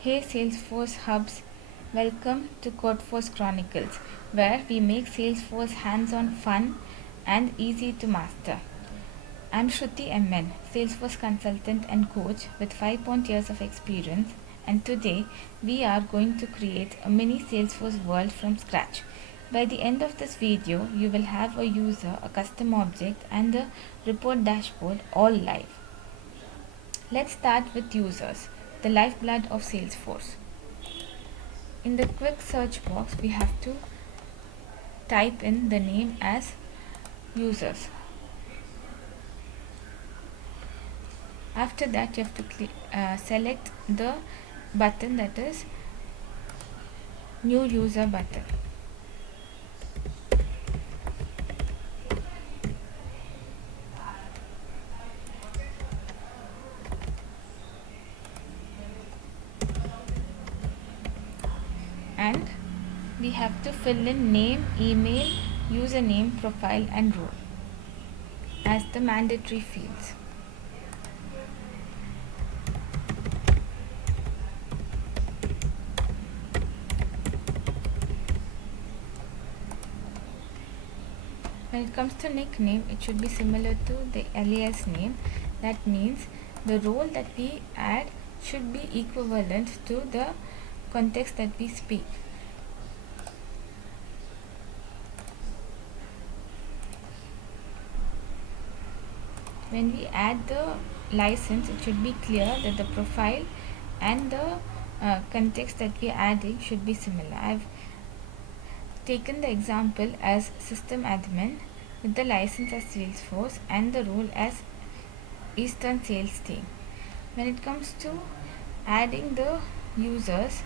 Hey Salesforce Hubs, welcome to Codforce Chronicles, where we make Salesforce hands-on fun and easy to master. I'm Shruthi MN, Salesforce Consultant and Coach with 5 years of experience, and today we are going to create a mini Salesforce world from scratch. By the end of this video, you will have a user, a custom object, and a report dashboard all live. Let's start with users, the lifeblood of Salesforce. In the quick search box, we have to type in the name as users. After that, you have to select the button, that is new user button. And we have to fill in name, email, username, profile and role as the mandatory fields. When it comes to nickname, it should be similar to the alias name. That means the role that we add should be equivalent to the context that we speak. When we add the license, it should be clear that the profile and the context that we are adding should be similar. I've taken the example as system admin with the license as Salesforce and the role as Eastern Sales Team. When it comes to adding the users,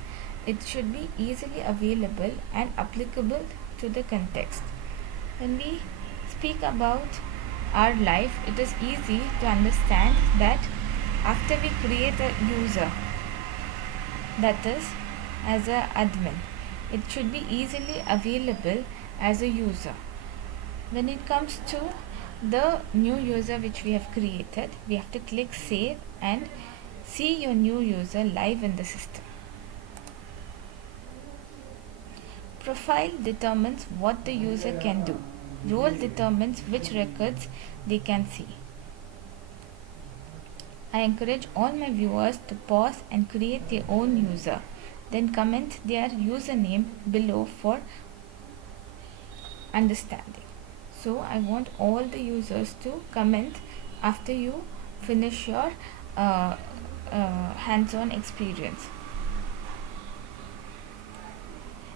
it should be easily available and applicable to the context. When we speak about our life, it is easy to understand that after we create a user, that is as an admin, it should be easily available as a user. When it comes to the new user which we have created, we have to click save and see your new user live in the system. Profile determines what the user can do. Role determines which records they can see. I encourage all my viewers to pause and create their own user, then comment their username below for understanding. So I want all the users to comment after you finish your hands-on experience.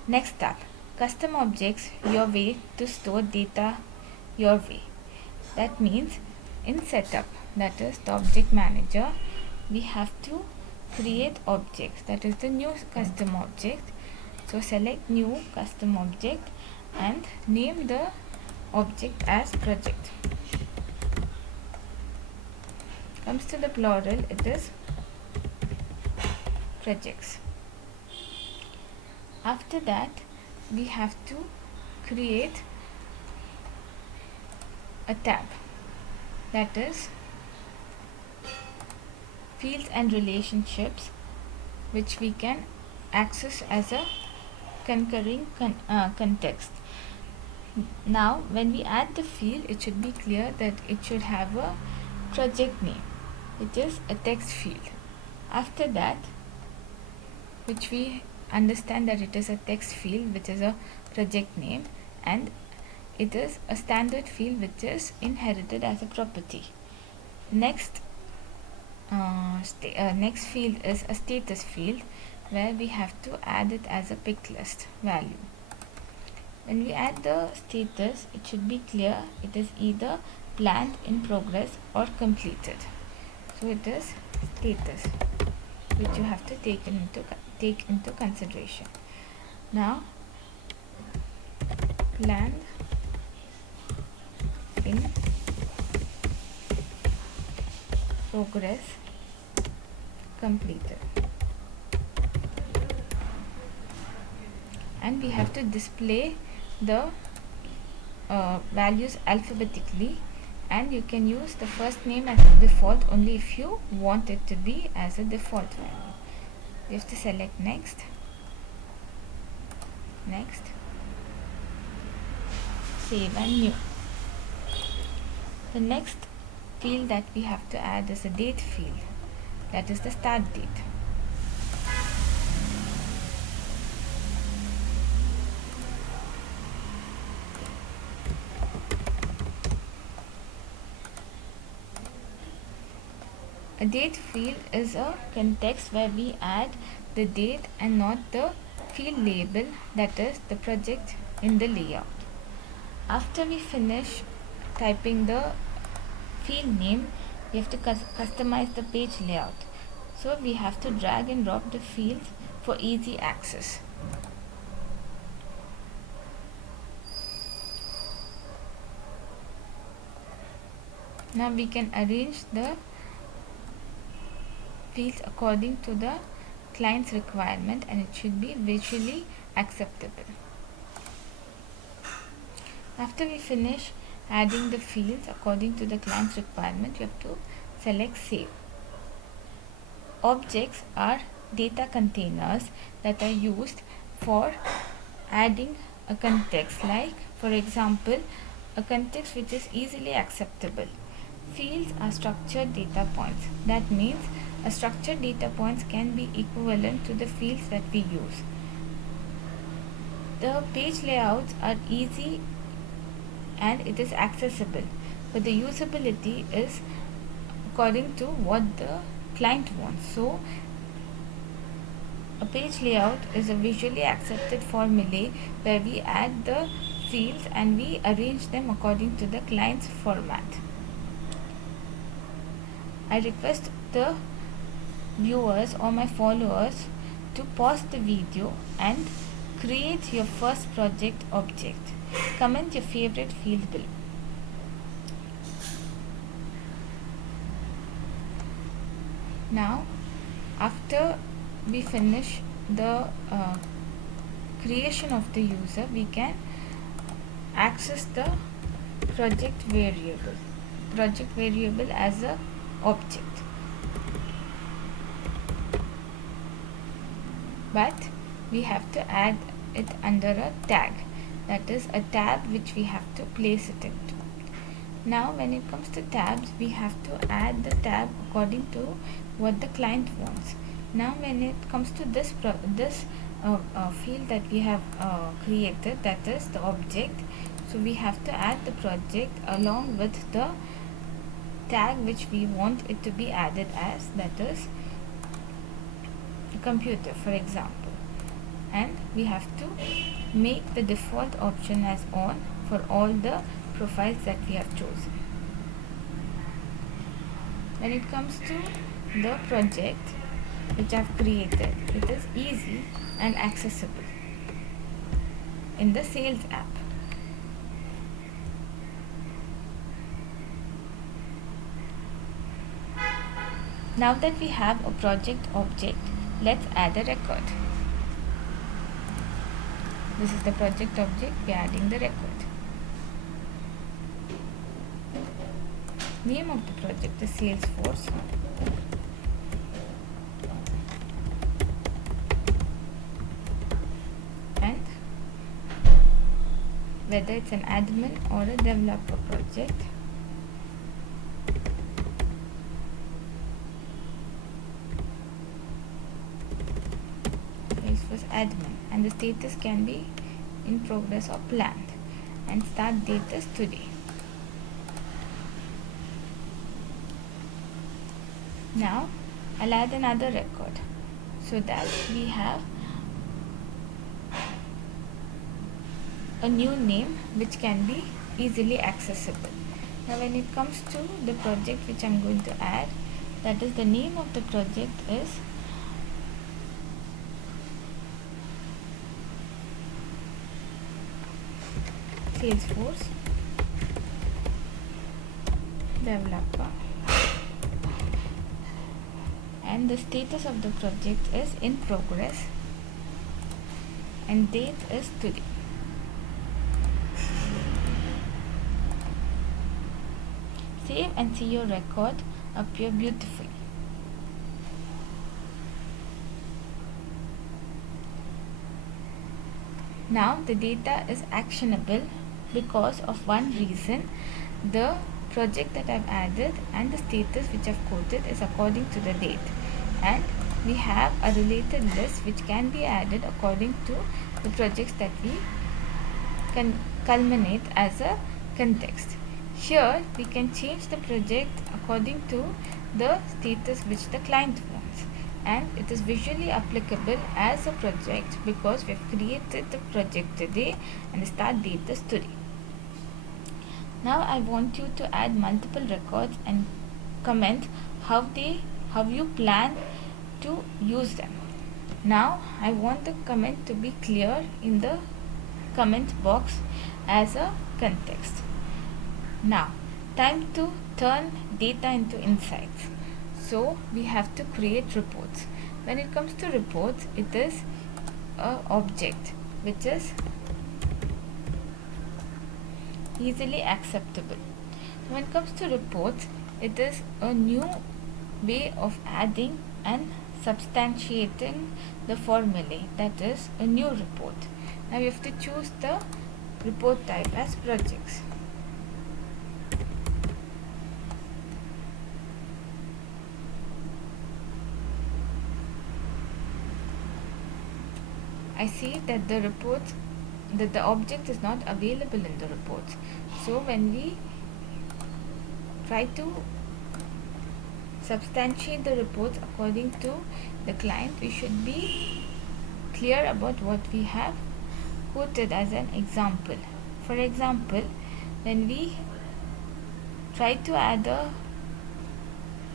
Next up, custom objects your way to store data your way. That means in setup, that is the object manager, we have to create objects, that is the new custom object. So select new custom object and name the object as project. Comes to the plural, it is projects. After that, we have to create a tab, that is fields and relationships, which we can access as a concurring context. Now when we add the field, it should be clear that it should have a project name, which is a text field. After that, which we understand that it is a text field which is a project name, and it is a standard field which is inherited as a property. Next field is a status field, where we have to add it as a pick list value. When we add the status, it should be clear it is either planned, in progress or completed. So it is status, which you have to take into consideration. Now planned, in progress, completed. And we have to display the values alphabetically, and you can use the first name as default only if you want it to be as a default value. You have to select next, save and new. The next field that we have to add is a date field, that is the start date. A date field is a context where we add the date and not the field label, that is the project in the layout. After we finish typing the field name, we have to customize the page layout. So we have to drag and drop the fields for easy access. Now we can arrange the fields according to the client's requirement, and it should be visually acceptable. After we finish adding the fields according to the client's requirement, you have to select save. Objects are data containers that are used for adding a context, like for example a context which is easily acceptable. Fields are structured data points. That means a structured data points can be equivalent to the fields that we use. The page layouts are easy and it is accessible, but the usability is according to what the client wants. So a page layout is a visually accepted formulae where we add the fields and we arrange them according to the client's format. I request the viewers or my followers to pause the video and create your first project object. Comment your favorite field below. Now, after we finish the creation of the user, we can access the project variable as a object. But we have to add it under a tag, that is a tab which we have to place it into. Now when it comes to tabs, we have to add the tab according to what the client wants. Now when it comes to this field that we have created, that is the object, so we have to add the project along with the tag which we want it to be added as, that is a computer for example, and we have to make the default option as on for all the profiles that we have chosen. When it comes to the project which I have created, it is easy and accessible in the Sales app. Now that we have a project object, let's add a record. This is the project object, we are adding the record. Name of the project is Salesforce. And whether it's an admin or a developer project. Salesforce admin, and the status can be in progress or planned, and start date is today. Now I'll add another record so that we have a new name which can be easily accessible. Now when it comes to the project which I'm going to add, that is the name of the project is Salesforce Developer, and the status of the project is in progress and date is today. Save and see your record appear beautifully. Now the data is actionable because of one reason: the project that I've added and the status which I've quoted is according to the date, and we have a related list which can be added according to the projects that we can culminate as a context. Here we can change the project according to the status which the client wants, and it is visually applicable as a project because we have created the project today and the start date is today. Now I want you to add multiple records and comment how you plan to use them. Now I want the comment to be clear in the comment box as a context. Now time to turn data into insights. So we have to create reports. When it comes to reports, it is a object which is easily acceptable. When it comes to reports, it is a new way of adding and substantiating the formulae, that is a new report. Now you have to choose the report type as projects. I see that the object is not available in the reports. So when we try to substantiate the reports according to the client, we should be clear about what we have quoted as an example. For example, when we try to add a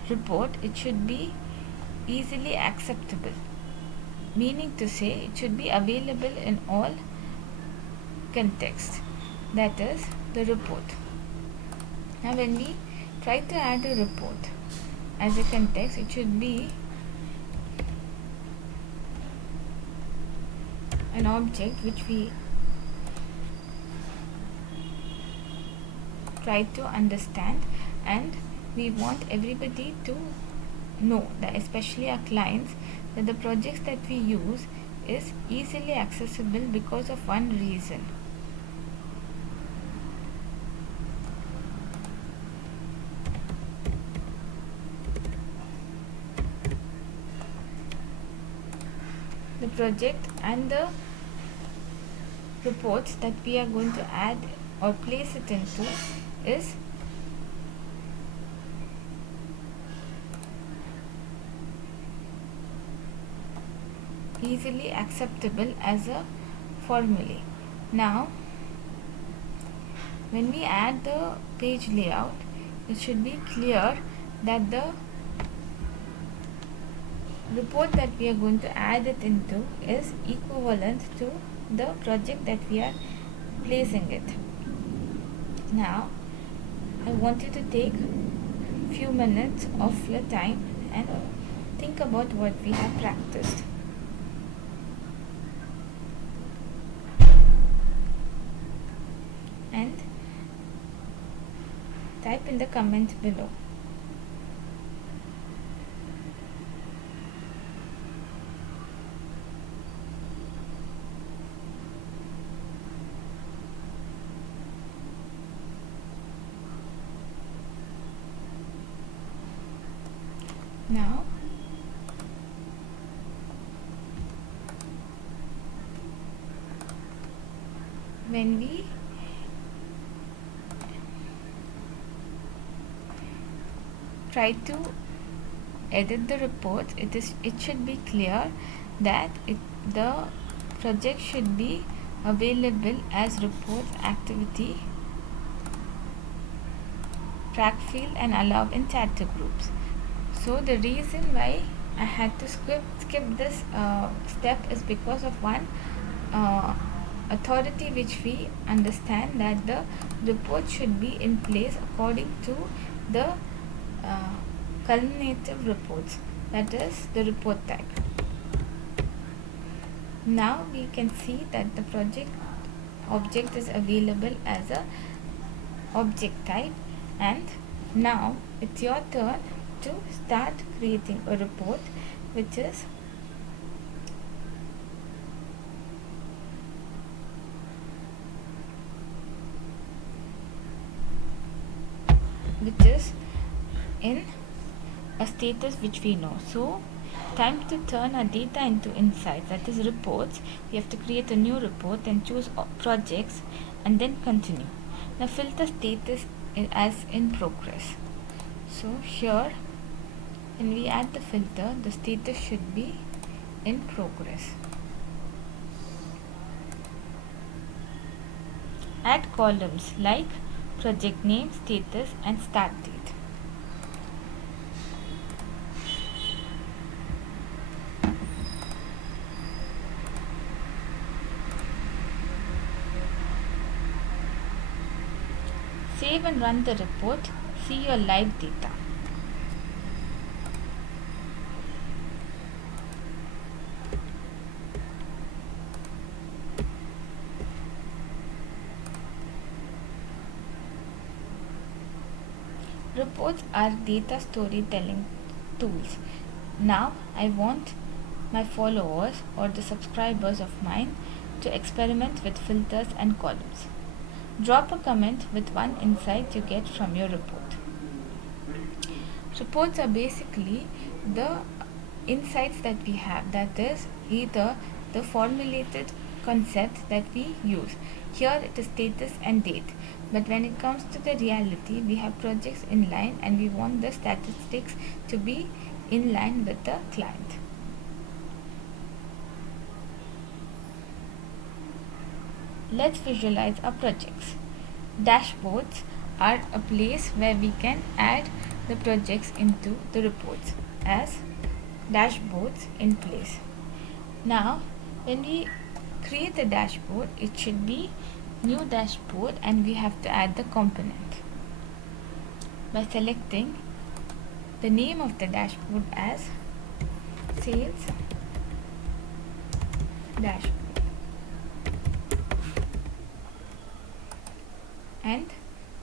report, it should be easily acceptable, meaning to say it should be available in all contexts, that is the report. Now when we try to add a report as a context, it should be an object which we try to understand, and we want everybody to know that, especially our clients, that the projects that we use is easily accessible because of one reason. The project and the reports that we are going to add or place it into is easily acceptable as a formulae. Now when we add the page layout, it should be clear that the report that we are going to add it into is equivalent to the project that we are placing it. Now I want you to take few minutes of your time and think about what we have practiced. And type in the comment below. Now when we try to edit the report, it should be clear that the project should be available as report activity, track field, and allow in chatter groups. So the reason why I had to skip this step is because of one authority which we understand, that the report should be in place according to the culminative reports, that is the report type. Now we can see that the project object is available as a object type, and now it's your turn to start creating a report which is which is in a status which we know. So time to turn our data into insights, that is reports. We have to create a new report and choose projects and then continue. Now filter status as in progress. So here when we add the filter, the status should be in progress. Add columns like project name, status and start date. Save and run the report. See your live data. Reports are data storytelling tools. Now I want my followers or the subscribers of mine to experiment with filters and columns. Drop a comment with one insight you get from your report. Reports are basically the insights that we have, that is either the formulated concept that we use. Here it is status and date, but when it comes to the reality, we have projects in line and we want the statistics to be in line with the client. Let's visualize our projects. Dashboards are a place where we can add the projects into the reports as dashboards in place. Now when we create a dashboard, it should be new dashboard and we have to add the component by selecting the name of the dashboard as sales dashboard, and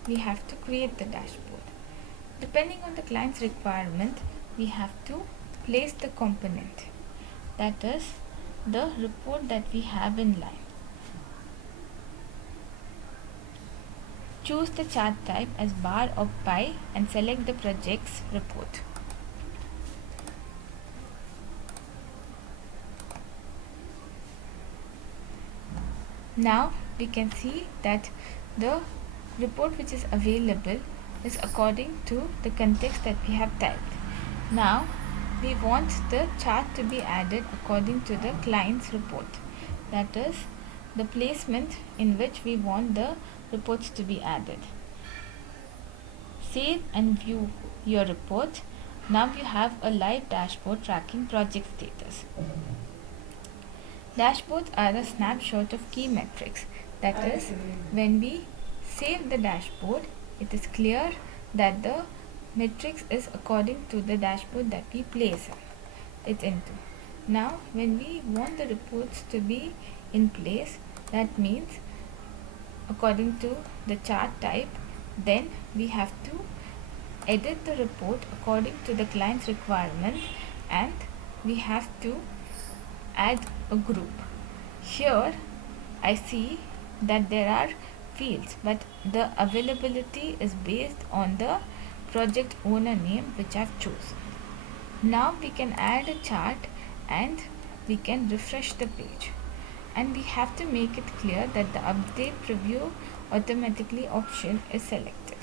we have to create the dashboard. Depending on the client's requirement, we have to place the component, that is the report that we have in line. Choose the chart type as bar or pie and select the project's report. Now we can see that the report which is available is according to the context that we have typed. Now we want the chart to be added according to the client's report, that is the placement in which we want the reports to be added. Save and view your report. Now you have a live dashboard tracking project status. Dashboards are a snapshot of key metrics, that is when we save the dashboard, it is clear that the matrix is according to the dashboard that we place it into. Now when we want the reports to be in place, that means according to the chart type, then we have to edit the report according to the client's requirement and we have to add a group. Here I see that there are fields, but the availability is based on the project owner name which I've chosen. Now we can add a chart and we can refresh the page, and we have to make it clear that the update preview automatically option is selected.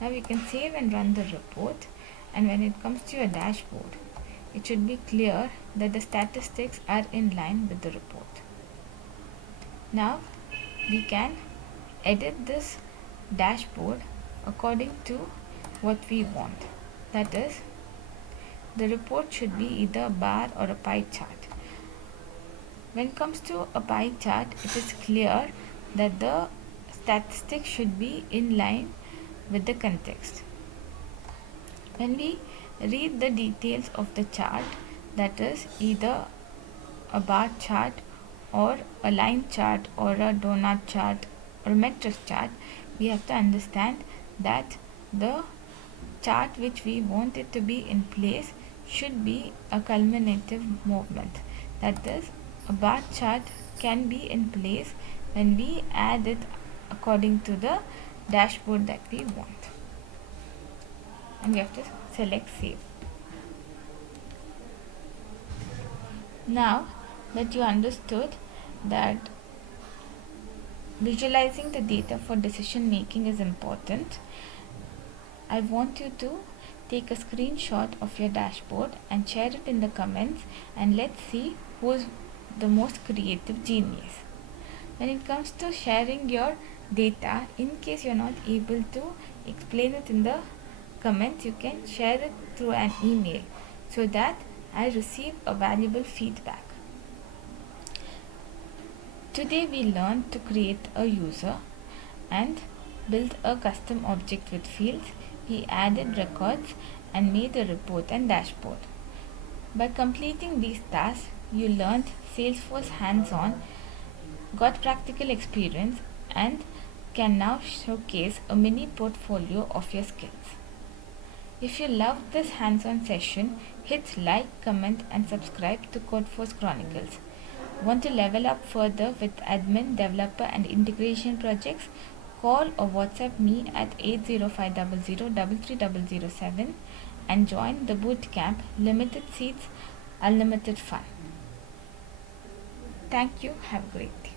Now we can save and run the report, and when it comes to your dashboard, it should be clear that the statistics are in line with the report. Now we can edit this dashboard according to what we want, that is the report should be either a bar or a pie chart. When it comes to a pie chart, it is clear that the statistics should be in line with the context. When we read the details of the chart, that is either a bar chart or a line chart or a donut chart or a matrix chart, we have to understand that the chart which we want it to be in place should be a culminative movement, that is a bar chart can be in place when we add it according to the dashboard that we want. and we have to select save. Now that you understood that visualizing the data for decision making is important, I want you to take a screenshot of your dashboard and share it in the comments, and let's see who's the most creative genius. When it comes to sharing your data, in case you're not able to explain it in the comments, you can share it through an email so that I receive a valuable feedback. Today we learned to create a user and build a custom object with fields. We added records and made a report and dashboard. By completing these tasks, you learned Salesforce hands-on, got practical experience, and can now showcase a mini portfolio of your skills. If you loved this hands-on session, hit like, comment, and subscribe to Codforce Chronicles. Want to level up further with admin, developer, and integration projects? Call or WhatsApp me at 80500 and join the bootcamp. Limited seats, unlimited fun. Thank you. Have a great day.